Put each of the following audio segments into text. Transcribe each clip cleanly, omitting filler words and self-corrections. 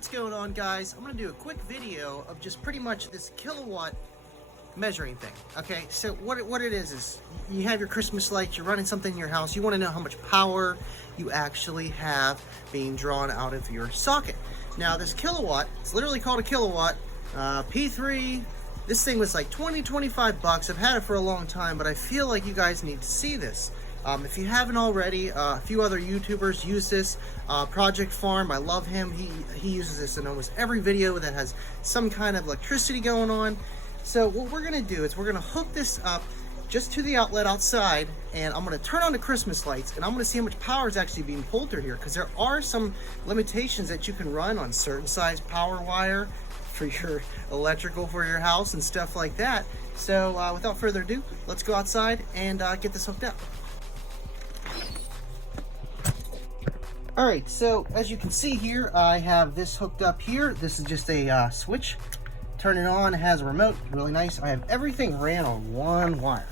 What's going on, guys? I'm gonna do a quick video of just pretty much this kilowatt measuring thing. Okay, so what it is you have your Christmas lights, you're running something in your house, you want to know how much power you actually have being drawn out of your socket. Now this kilowatt, it's literally called a kilowatt, P3. This thing was like 20-25 bucks. I've had it for a long time, but I feel like you guys need to see this. If you haven't already, a few other YouTubers use this. Project Farm, I love him. He uses this in almost every video that has some kind of electricity going on. So what we're gonna do is we're gonna hook this up just to the outlet outside, and I'm gonna turn on the Christmas lights, and I'm gonna see how much power is actually being pulled through here, because there are some limitations that you can run on certain size power wire for your electrical for your house and stuff like that. So without further ado, let's go outside and get this hooked up. All right, so as you can see here, I have this hooked up here. This is just a switch. Turn it on, it has a remote, really nice. I have everything ran on one wire.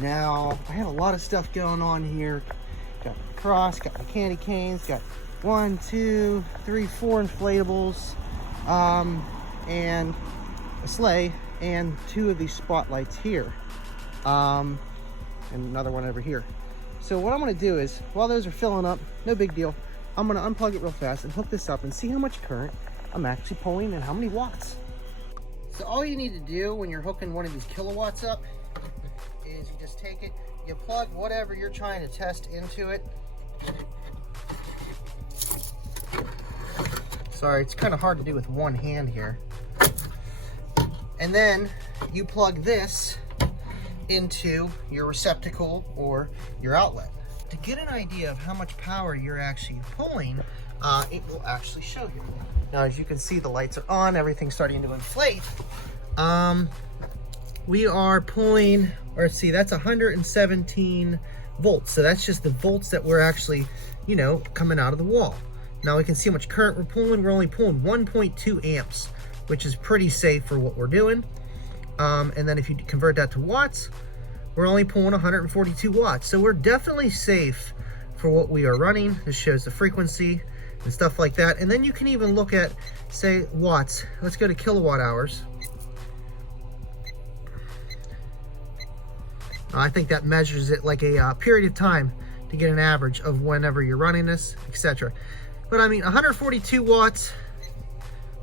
Now, I have a lot of stuff going on here. Got my cross, got my candy canes, got 1, 2, 3, 4 inflatables, and a sleigh, and 2 of these spotlights here, and another one over here. So what I'm gonna do is, while those are filling up, no big deal, I'm gonna unplug it real fast and hook this up and see how much current I'm actually pulling and how many watts. So all you need to do when you're hooking one of these kilowatts up is you just take it, you plug whatever you're trying to test into it. Sorry, it's kind of hard to do with one hand here. And then you plug this into your receptacle or your outlet. To get an idea of how much power you're actually pulling, it will actually show you. Now, as you can see, the lights are on, everything's starting to inflate. We are pulling, or see, that's 117 volts. So that's just the volts that we're actually, you know, coming out of the wall. Now we can see how much current we're pulling. We're only pulling 1.2 amps, which is pretty safe for what we're doing. And then if you convert that to watts, we're only pulling 142 watts. So we're definitely safe for what we are running. This shows the frequency and stuff like that. And then you can even look at, say, watts. Let's go to kilowatt hours. I think that measures it like a period of time to get an average of whenever you're running this, etc. But I mean, 142 watts,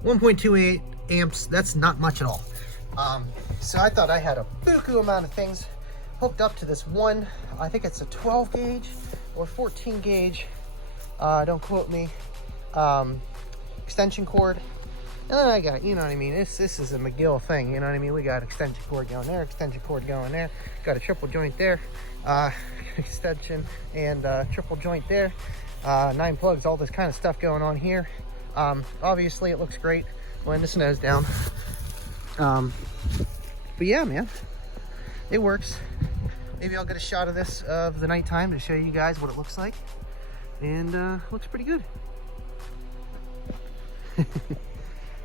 1.28 amps, that's not much at all. So I thought I had a buku amount of things hooked up to this one. I think it's a 12 gauge or 14 gauge, don't quote me, extension cord. And then I got, you know what I mean, this is a McGill thing, you know what I mean? We got extension cord going there, extension cord going there, got a triple joint there, extension and triple joint there, 9 plugs, all this kind of stuff going on here. Obviously it looks great when the snow's down. But yeah, man, it works. Maybe I'll get a shot of this of the nighttime to show you guys what it looks like. And looks pretty good.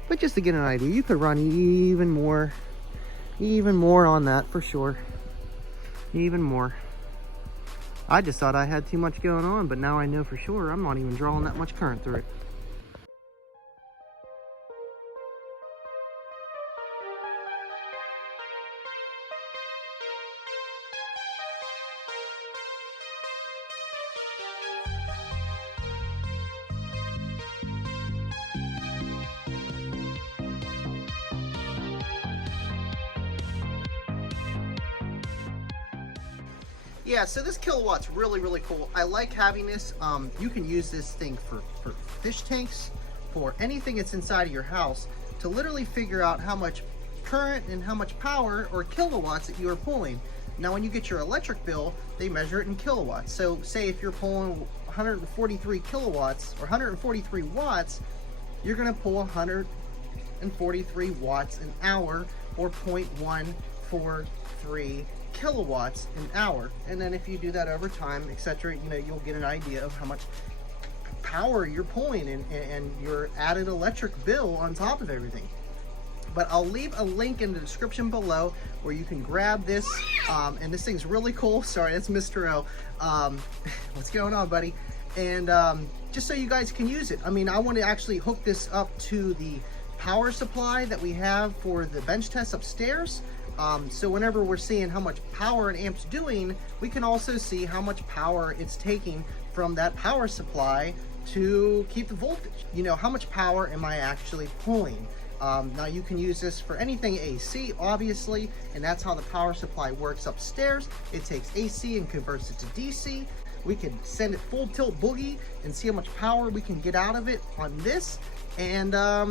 But just to get an idea, you could run even more on that for sure. Even more. I just thought I had too much going on, but now I know for sure I'm not even drawing that much current through it. Yeah, so this kilowatt's really cool. I like having this. You can use this thing for fish tanks, for anything that's inside of your house, to literally figure out how much current and how much power or kilowatts that you are pulling. Now when you get your electric bill, they measure it in kilowatts. So say if you're pulling 143 kilowatts or 143 watts, you're gonna pull 143 watts an hour, or 0.143 kilowatts an hour. And then if you do that over time, etc., you know, you'll get an idea of how much power you're pulling and your added electric bill on top of everything. But I'll leave a link in the description below where you can grab this. And this thing's really cool. Sorry, that's Mr. O. What's going on, buddy? and just so you guys can use it. I mean, I want to actually hook this up to the power supply that we have for the bench test upstairs. So whenever we're seeing how much power an amp's doing, we can also see how much power it's taking from that power supply to keep the voltage. You know, how much power am I actually pulling? Now you can use this for anything AC, obviously, and that's how the power supply works upstairs. It takes AC and converts it to DC. We can send it full tilt boogie and see how much power we can get out of it on this. And I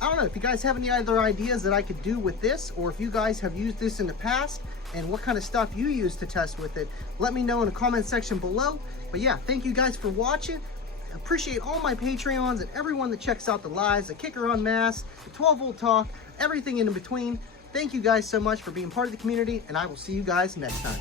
don't know if you guys have any other ideas that I could do with this, or if you guys have used this in the past and what kind of stuff you use to test with it. Let me know in the comment section below. But yeah, thank you guys for watching. I appreciate all my Patreons and everyone that checks out the lives, the Kicker on Mass, the 12 Volt Talk, everything in between. Thank you guys so much for being part of the community, and I will see you guys next time.